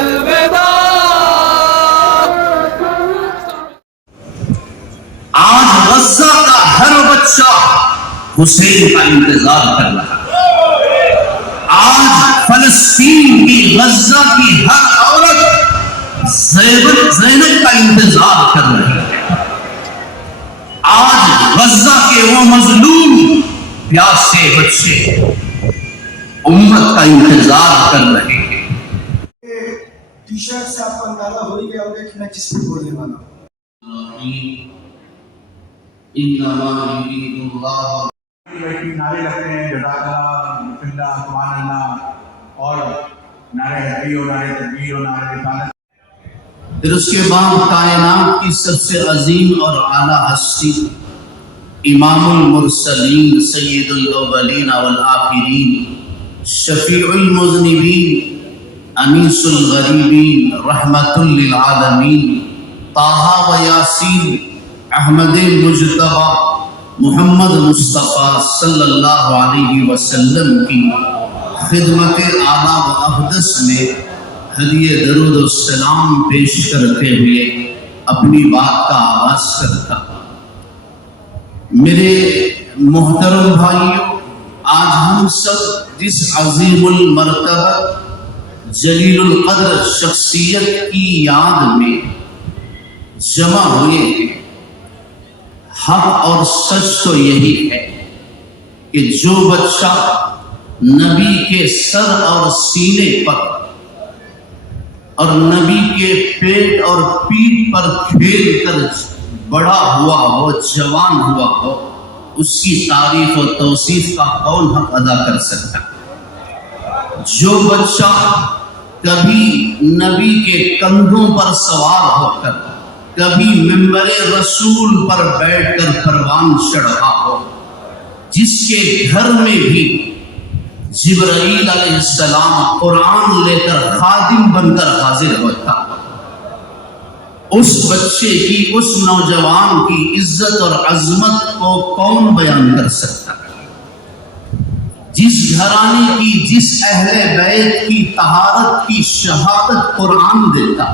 الوداع. آج غزہ کا ہر بچہ حسین کا انتظار کر رہا ہے. آج فلسطین کی غزہ کی ہر عورت زینب کا انتظار کر رہی ہے. آج غزہ کے وہ مظلوم پیاسے بچے امت کا انتظار کر رہے ہیں. ٹی شرٹ سے آپ کو اندازہ ہو ہی گیا ہوگا کہ میں کس کو بولنے والا ہوں. نعرے لگتے ہیں جزاک اللہ، بسم اللہ، سبحان اللہ، اور نعرے حیدری اور نعرے تکبیر اور نعرے رسالت. پھر اس کے بعد کائنات کی سب سے عظیم اور اعلیٰ ہستی امام المرسلین سید الاولین والآخرین شفیع المذنبین انیس الغریبین رحمت للعالمین طٰہٰ و یاسین احمد مجتبیٰ محمد مصطفیٰ صلی اللہ علیہ وسلم کی خدمت اعلیٰ و اقدس میں ہدیہ درود و سلام پیش کرتے ہوئے اپنی بات کا آغاز کرتا. میرے محترم بھائیوں، آج ہم سب جس عظیم المرتبہ جلیل القدر شخصیت کی یاد میں جمع ہوئے ہیں، حق اور سچ تو یہی ہے کہ جو بچہ نبی کے سر اور سینے پر اور نبی کے پیٹ اور پیٹھ پر کھیل کر بڑا ہوا ہو، جوان ہوا ہو، اس کی تعریف و توصیف کا کون حق ادا کر سکتا؟ جو بچہ کبھی نبی کے کندھوں پر سوار ہو کر، کبھی ممبر رسول پر بیٹھ کر پروان چڑھا ہو، جس کے گھر میں بھی جبرائیل علیہ السلام قرآن لے کر خادم بن کر حاضر ہوتا، اس بچے کی، اس نوجوان کی عزت اور عظمت کو کون بیان کر سکتا؟ جس گھرانے کی، جس اہل بیت کی طہارت کی شہادت قرآن دیتا،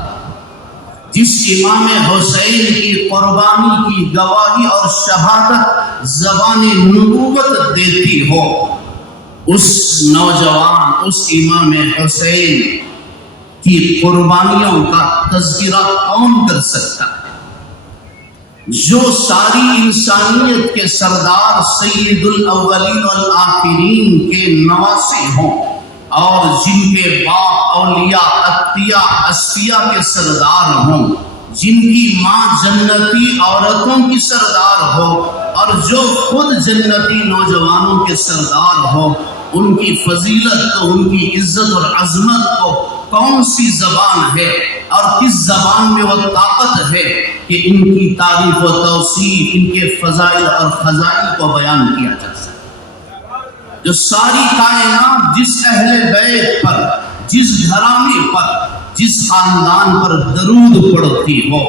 جس امام حسین کی قربانی کی گواہی اور شہادت زبان نبوت دیتی ہو، اس نوجوان، اس امام حسین کی قربانیوں کا تذکرہ کون کر سکتا ہے؟ جو ساری انسانیت کے سردار سید الاولین والآخرین کے نواسے ہوں، اور جن کے باپ اولیاء اتقیاء اصفیاء کے سردار ہوں، جن کی ماں جنتی عورتوں کی سردار ہو، اور جو خود جنتی نوجوانوں کے سردار ہو، ان کی فضیلت کو، ان کی عزت اور عظمت کو کون سی زبان ہے اور کس زبان میں وہ طاقت ہے کہ ان کی تعریف و توصیف، ان کے فضائل اور فضائل کو بیان کیا جا سکے؟ جو ساری کائنات جس اہل بیت پر، جس گھرانے پر، جس خاندان پر درود پڑھتی ہو،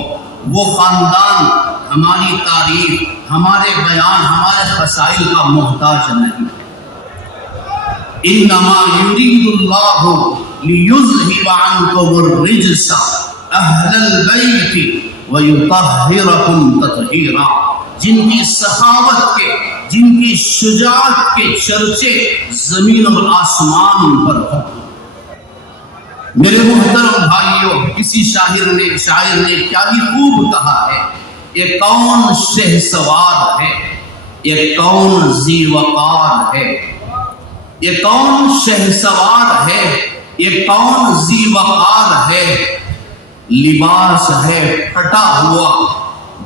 وہ خاندان ہماری تعریف، ہمارے بیان، ہمارے فضائل کا محتاج نہیں. انما یرید اللہ لیذہب عنکم الرجس اہل البیت ویطہرکم تطہیرا. جن کی سخاوت کے، جن کی شجاعت کے چرچے زمین اور آسمان پر ہوں. میرے محترم بھائیوں، کسی شاعر نے کیا ہی خوب کہا ہے، یہ کون شہ سوار ہے، یہ کون ذی وقار ہے، یہ کون شہ سوار ہے، یہ کون ذی وقار ہے. لباس ہے پھٹا ہوا،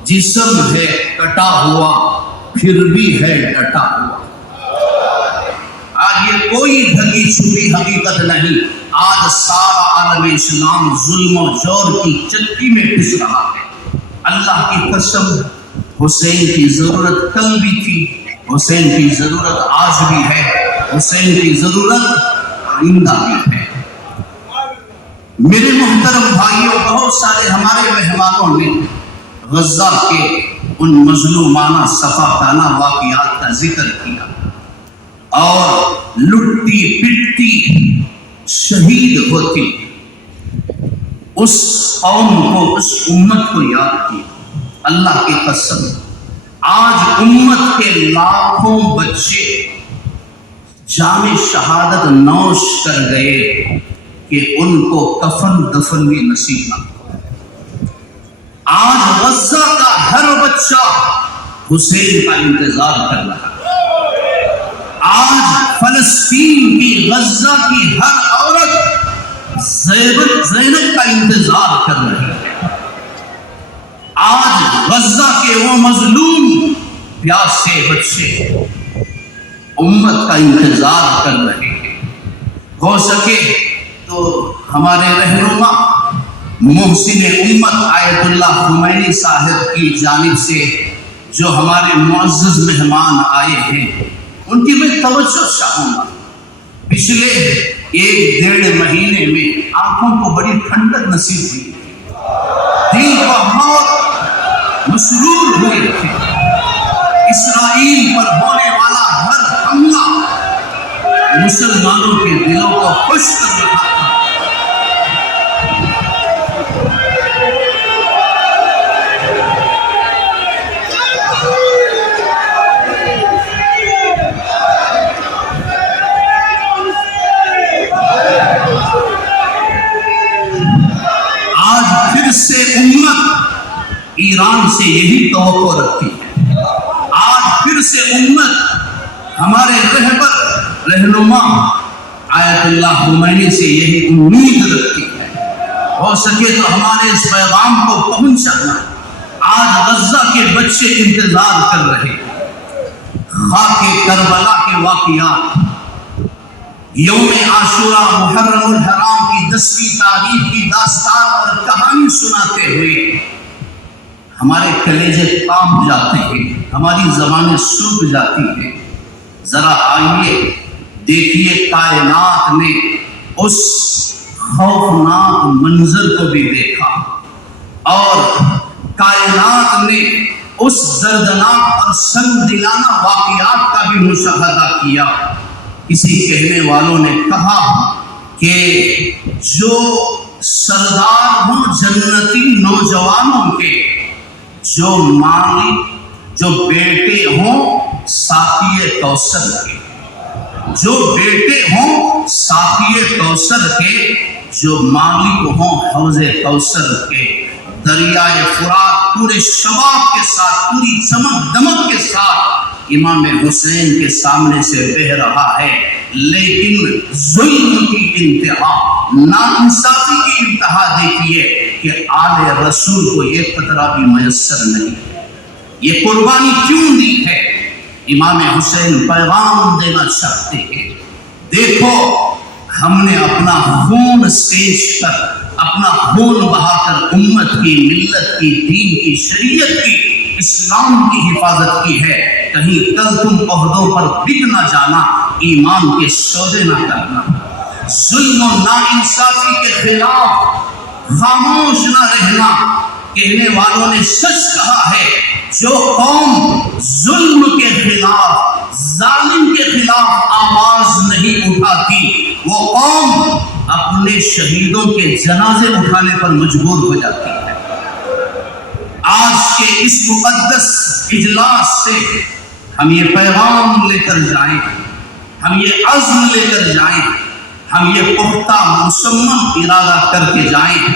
جسم ہے کٹا ہوا، پھر بھی ہے ڈٹا ہوا. آج یہ کوئی ڈھکی چھپی حقیقت نہیں. آج سارا عالم اسلام ظلم و جور کی چکی میں پس رہا ہے. اللہ کی قسم، حسین کی ضرورت کل بھی تھی، حسین کی ضرورت آج بھی ہے، حسین کی ضرورت آئندہ بھی ہے. میرے محترم بھائیوں، بہت سارے ہمارے مہمانوں نے غزہ کے ان مظلومانہ صفاقانہ واقعات کا ذکر کیا اور لٹتی پٹتی شہید ہوتی اس قوم کو، اس امت کو یاد کیا۔ اللہ کی قسم، آج امت کے لاکھوں بچے جام شہادت نوش کر گئے کہ ان کو کفن دفن بھی نصیب نہ ہوا۔ آج غزہ کا ہر بچہ حسین کا انتظار کر رہا ہے۔ آج فلسطین کی، غزہ کی ہر عورت زینب کا انتظار کر رہی ہے۔ آج غزہ کے وہ مظلوم پیاسے بچے امت کا انتظار کر رہے ہیں۔ ہو سکے تو ہمارے رہنما محسن امت آیت اللہ خمینی صاحب کی جانب سے جو ہمارے معزز مہمان آئے ہیں، ان کی میں توجہ چاہوں گا۔ پچھلے 1-1.5 مہینے میں آنکھوں کو بڑی ٹھنڈک نصیب ہوئی، دل بہت مسرور ہوئے تھے۔ اسرائیل پر ہونے والا ہر حملہ مسلمانوں کے دلوں کو خوش کر رہا تھا۔ آج پھر سے امت ایران سے یہی توقع رکھتی ہے۔ آج پھر سے امت ہمارے رہنما آیت اللہ خمینی سے یہی امید رکھتی ہے۔ ہو سکے تو ہمارے اس پیغام کو پہنچانا۔ آج غزہ کے بچے انتظار کر رہے ہیں۔ خاک کربلا کے واقعات، یوم عاشورہ، محرم الحرام کی 10ویں تاریخ کی داستان اور کہانی سناتے ہوئے ہمارے کلیجے کانپ جاتے ہیں، ہماری زبانیں سوکھ جاتی ہیں۔ ذرا آئیے دیکھیے، کائنات نے اس خوفناک منظر کو بھی دیکھا اور کائنات نے اس دردناک اور سنگ دلانہ واقعات کا بھی مشاہدہ کیا۔ کسی کہنے والوں نے کہا کہ جو سردار ہوں جنتی نوجوانوں کے، جو مالک، جو بیٹے ہوں ساقی کوثر کے، جو بیٹے ہوں ساقی کوثر کے، جو مالک ہوں حوض کوثر کے، دریائے فرات پورے شباب کے ساتھ، پوری چمک دمک کے ساتھ امام حسین کے سامنے سے بہہ رہا ہے، لیکن ظلم کی انتہا، ناانصافی کی انتہا دیکھیے کہ آل رسول کو ایک قطرہ بھی میسر نہیں۔ یہ قربانی کیوں دی ہے؟ امام حسین پیغام دینا چاہتے ہیں، دیکھو ہم نے اپنا خون سینچ کر، اپنا خون بہا کر امت کی، ملت کی، دین کی، شریعت کی، اسلام کی حفاظت کی ہے۔ کہیں کل تم عہدوں پر بک نہ جانا، ایمان کے سودے نہ کرنا۔ ظلم و ناانصافی کے خلاف خاموش نہ رہنا۔ کہنے والوں نے سچ کہا ہے، جو قوم ظلم کے خلاف، ظالم کے خلاف آواز نہیں اٹھاتی، وہ قوم اپنے شہیدوں کے جنازے اٹھانے پر مجبور ہو جاتی ہے۔ آج کے اس مقدس اجلاس سے ہم یہ پیغام لے کر جائیں، ہم یہ عزم لے کر جائیں، ہم یہ پختہ مصمم ارادہ کر کے جائیں،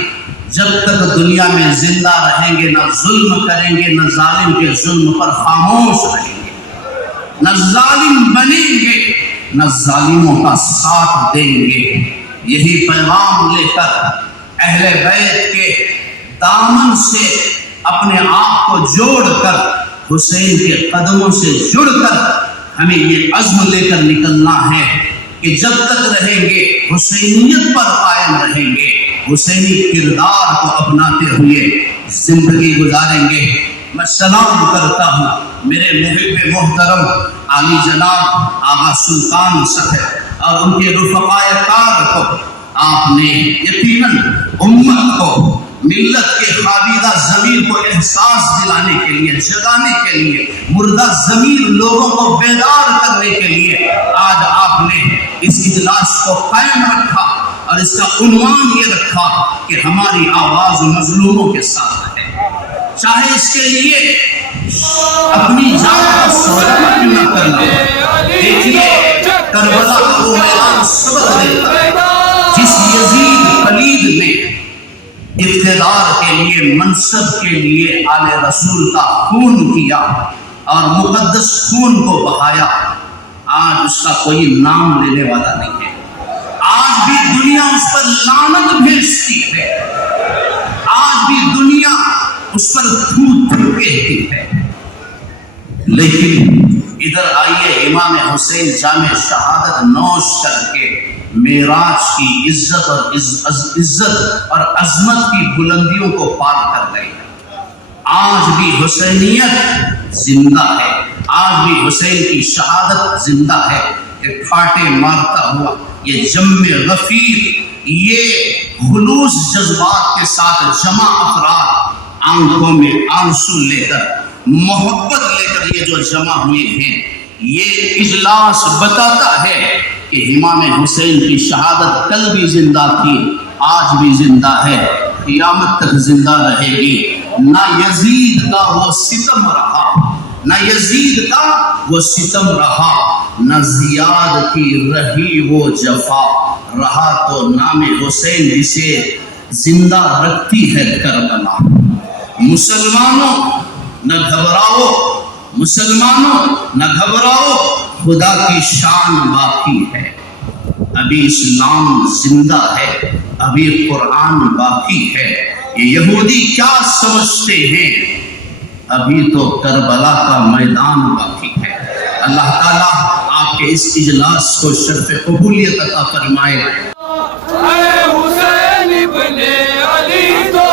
جب تک دنیا میں زندہ رہیں گے نہ ظلم کریں گے، نہ ظالم کے ظلم پر خاموش رہیں گے، نہ ظالم بنیں گے، نہ ظالموں کا ساتھ دیں گے۔ یہی پیغام لے کر اہل بیت کے دامن سے اپنے آپ کو جوڑ کر، حسین کے قدموں سے جڑ کر ہمیں یہ عزم لے کر نکلنا ہے کہ جب تک رہیں گے حسینیت پر قائم رہیں گے، حسینی کردار کو اپناتے ہوئے زندگی گزاریں گے۔ میں سلام کرتا ہوں میرے محب محترم عالی جناب آغا سلطان صاحب اور ان کے رفقائے کار کو۔ آپ نے یقیناً امت کو، ملت کے خابیدہ ضمیر کو احساس دلانے کے لیے، جگانے کے لیے، مردہ ضمیر لوگوں کو بیدار کرنے کے لیے آج آپ نے اس اجلاس کو قائم رکھا اور اس کا عنوان یہ رکھا کہ ہماری آواز مظلوموں کے ساتھ ہے، چاہے اس کے لیے اپنی جان کا سودا کیوں نہ کرنا ہو۔ دیکھیے کربلا کا وہ میدان سبق دیتا ہے، جس یزید پلید نے اقتدار کے لیے، منصب کے لیے آل رسول کا خون کیا اور مقدس خون کو بہایا، آج اس کا کوئی نام لینے والا نہیں ہے۔ آج بھی دنیا اس پر لعنت بھیجتی ہے، آج بھی دنیا اس پر تھو تھو کہتی ہے۔ لیکن ادھر آئیے، امام حسین جام شہادت نوش کر کے معراج کی عزت اور عظمت کی بلندیوں کو پار کر گئے۔ آج بھی حسینیت زندہ ہے، آج بھی حسین کی شہادت زندہ ہے کہ پھاٹے مارتا ہوا یہ جم غفیر، یہ خلوص جذبات کے ساتھ جمع افراد آنکھوں میں آنسو لے کر، محبت لے کر یہ جو جمع ہوئے ہیں، یہ اجلاس بتاتا ہے کہ امام حسین کی شہادت کل بھی زندہ تھی، آج بھی زندہ ہے، قیامت تک زندہ رہے گی۔ نہ یزید کا وہ ستم رہا، نہ یزید کا وہ ستم رہا، نہ زیاد کی رہی وہ جفا، رہا تو نام حسین جسے زندہ رکھتی ہے کربلا۔ مسلمانوں نہ گھبراؤ، مسلمانوں نہ گھبراؤ، خدا کی شان باقی ہے، ابھی اسلام زندہ ہے، ابھی قرآن باقی ہے۔ یہ یہودی کیا سمجھتے ہیں، ابھی تو کربلا کا میدان باقی ہے۔ اللہ تعالیٰ آپ کے اس اجلاس کو شرف قبولیت عطا فرمائے۔ اے حسین ابن علی تو